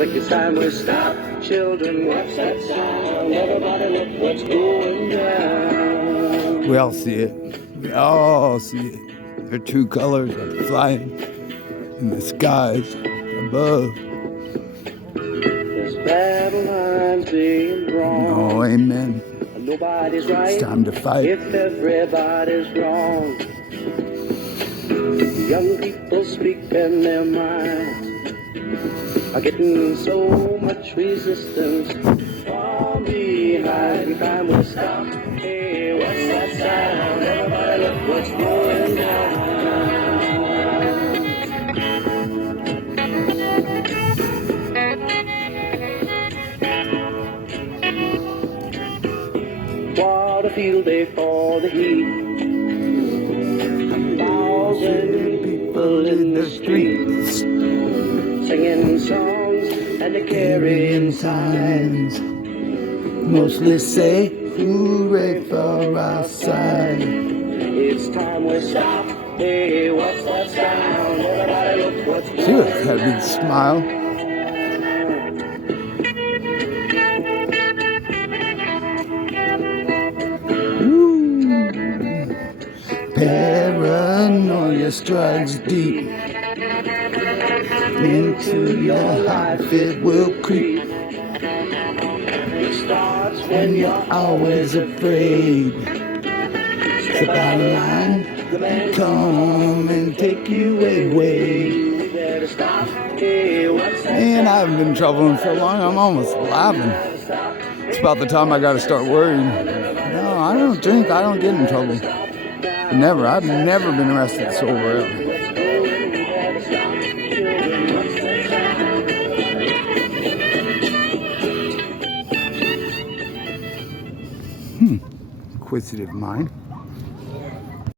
Like it's time we stop. Children, what's that sound? Everybody look what's going down. We all see it. We all see it. Their true colors are flying in the skies above. There's battle lines being drawn. Oh, amen. Nobody's right. It's time to fight. If everybody's wrong. Young people speaking their minds are getting so much resistance from behind. Time will stop. Hey, what's that sound? Everybody look what's going down. What a field day for the heat. 1,000 people in the streets, singing songs and they're carrying signs. Mostly say, hooray for our side. It's time we stop. Hey, what's that sound? Everybody look what's going on. She always had a big smile. Paranoia strikes deep into your life, it will creep. It starts And you're always afraid. Step out of line, the man come and take you away. You better stop. Hey, what's that Man, I haven't been in trouble in so long, I'm almost laughing. It's about the time I gotta start worrying. No, I don't drink, I don't get in trouble. Never, I've never been arrested sober ever. Inquisitive mind.